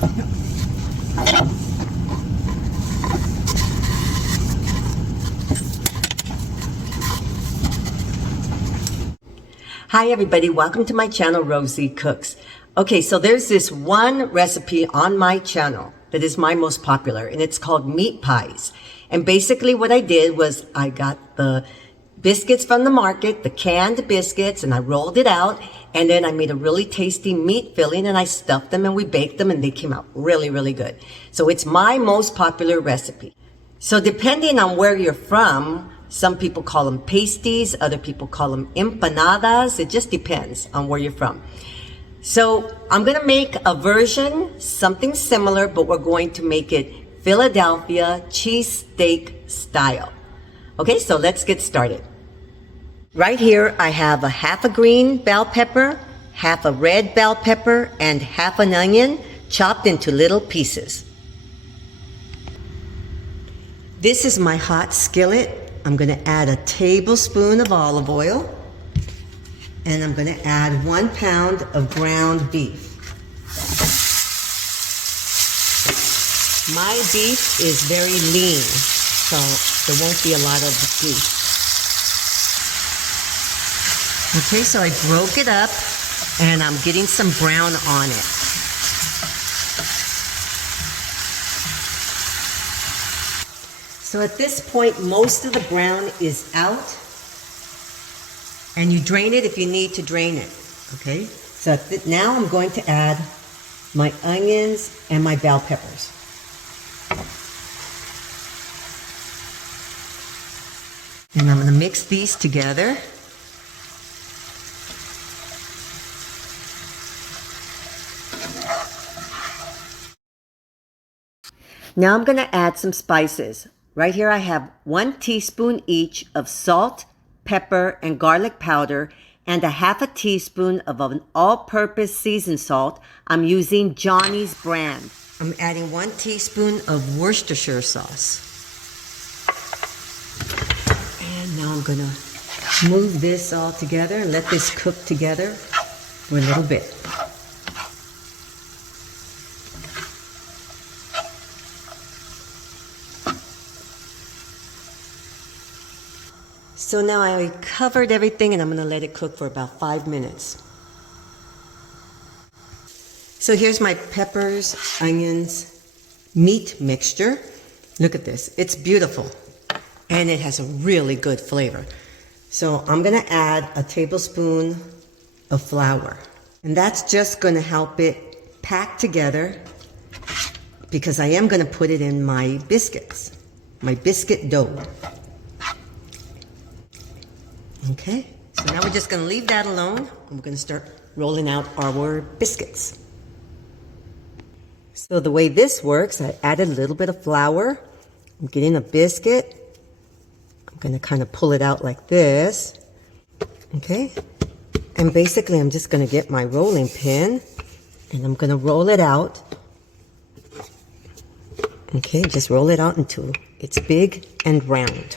Hi everybody, welcome to my channel, Rosie Cooks. Okay, so there's this one recipe on my channel that is my most popular, and it's called meat pies. And basically what I did was I got the biscuits from the market, the canned biscuits, and I rolled it out, and then I made a really tasty meat filling, and I stuffed them and we baked them, and they came out really, really good. So it's my most popular recipe. So depending on where you're from, some people call them pasties, other people call them empanadas. It just depends on where you're from. So I'm gonna make a version, something similar, but we're going to make it Philadelphia cheesesteak style. Okay, so let's get started. Right here, I have a half a green bell pepper, half a red bell pepper, and half an onion chopped into little pieces. This is my hot skillet. I'm going to add a tablespoon of olive oil, and I'm going to add 1 pound of ground beef. My beef is very lean, so there won't be a lot of beef. Okay, so I broke it up, and I'm getting some brown on it. So at this point, most of the brown is out, and you drain it if you need to drain it, okay? So now I'm going to add my onions and my bell peppers. And I'm gonna mix these together. Now I'm gonna add some spices. Right here I have 1 teaspoon each of salt, pepper, and garlic powder, and a half a teaspoon of an all-purpose seasoned salt. I'm using Johnny's brand. I'm adding 1 teaspoon of Worcestershire sauce. And now I'm gonna move this all together and let this cook together for a little bit. So now I covered everything, and I'm going to let it cook for about 5 minutes. So here's my peppers, onions, meat mixture. Look at this. It's beautiful, and it has a really good flavor. So I'm going to add a tablespoon of flour, and that's just going to help it pack together, because I am going to put it in my biscuits, my biscuit dough. Okay, so now we're just going to leave that alone, and we're going to start rolling out our biscuits. So the way this works, I added a little bit of flour. I'm getting a biscuit. I'm going to kind of pull it out like this. Okay, and basically I'm just going to get my rolling pin, and I'm going to roll it out. Okay, just roll it out until it's big and round.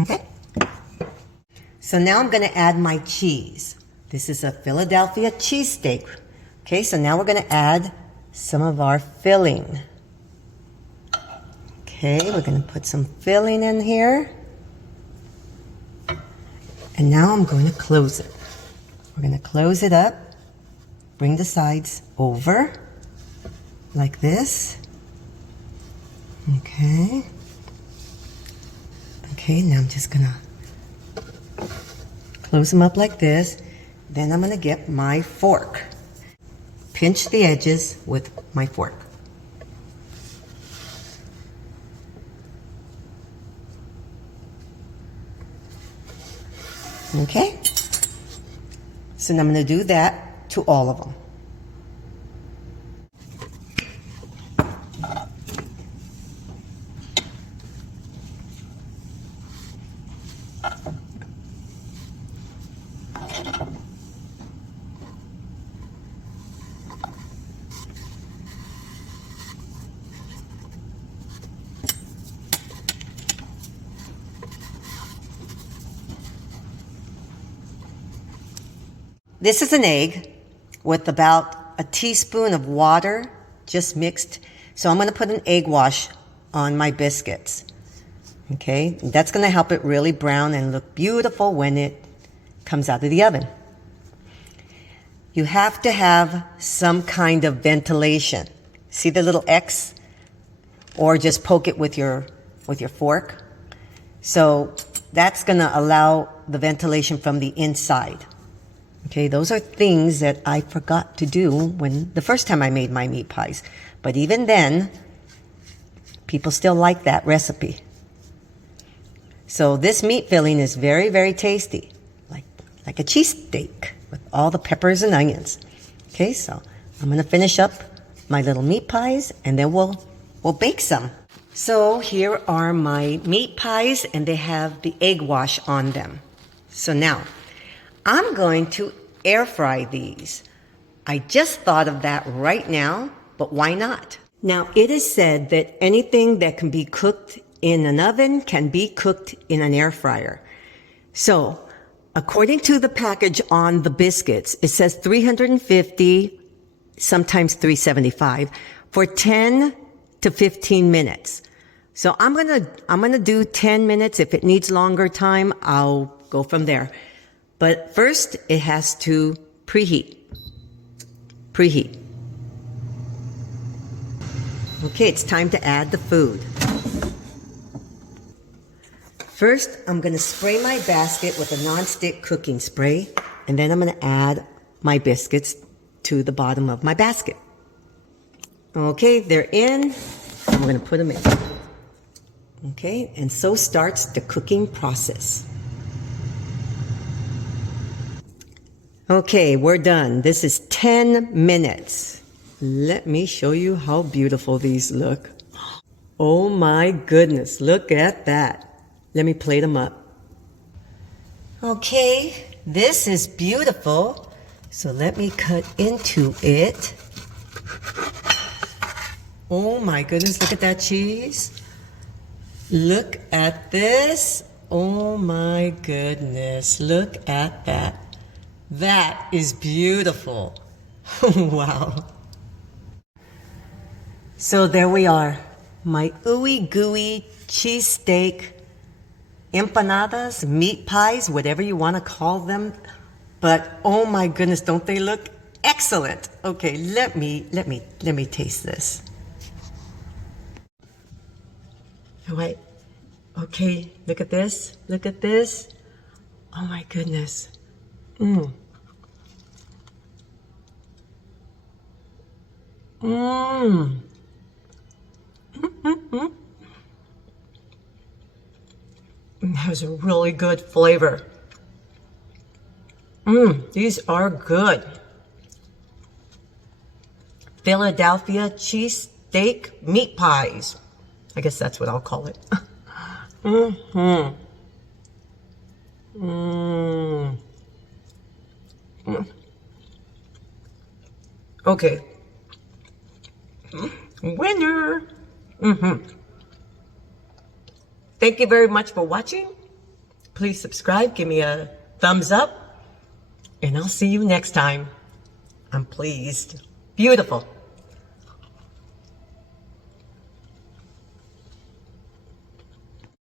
Okay, so now I'm going to add my cheese. This is a Philadelphia cheesesteak. Okay, so now we're going to add some of our filling. Okay, we're going to put some filling in here. And now I'm going to close it. We're going to close it up, bring the sides over like this. Okay. Okay, now I'm just gonna close them up like this. Then I'm gonna get my fork. Pinch the edges with my fork. Okay? So now I'm gonna do that to all of them. this is an egg with about a teaspoon of water just mixed. So I'm going to put an egg wash on my biscuits. Okay, that's going to help it really brown and look beautiful when it comes out of the oven. You have to have some kind of ventilation. See the little X? Or just poke it with your fork. So that's going to allow the ventilation from the inside. Okay, those are things that I forgot to do when the first time I made my meat pies. But even then, people still like that recipe. So this meat filling is very, very tasty, like a cheesesteak with all the peppers and onions. Okay, so I'm going to finish up my little meat pies and then we'll bake some. So here are my meat pies and they have the egg wash on them. So now I'm going to air fry these. I just thought of that right now, but why not? Now it is said that anything that can be cooked in an oven can be cooked in an air fryer. So according to the package on the biscuits, it says 350, sometimes 375 for 10 to 15 minutes. So I'm gonna do 10 minutes. If it needs longer time, I'll go from there. But first, it has to preheat. Okay, it's time to add the food. First, I'm gonna spray my basket with a nonstick cooking spray, and then I'm gonna add my biscuits to the bottom of my basket. Okay, they're in. I'm going to put them in. Okay, and so starts the cooking process. Okay, we're done. This is 10 minutes. Let me show you how beautiful these look. Oh my goodness, look at that. Let me plate them up. Okay, this is beautiful. So let me cut into it. Oh my goodness, look at that cheese. Look at this. Oh my goodness, look at that. That is beautiful. Wow. So there we are. My ooey gooey cheesesteak empanadas, meat pies, whatever you want to call them. But oh my goodness, don't they look excellent? Okay, let me taste this. All right. Okay, look at this. Look at this. Oh my goodness. Mmm. Mmm. Mm-hmm. It has a really good flavor. These are good. Philadelphia cheesesteak meat pies. I guess that's what I'll call it. Okay. Winner. Thank you very much for watching. Please subscribe, give me a thumbs up, and I'll see you next time. I'm pleased. Beautiful.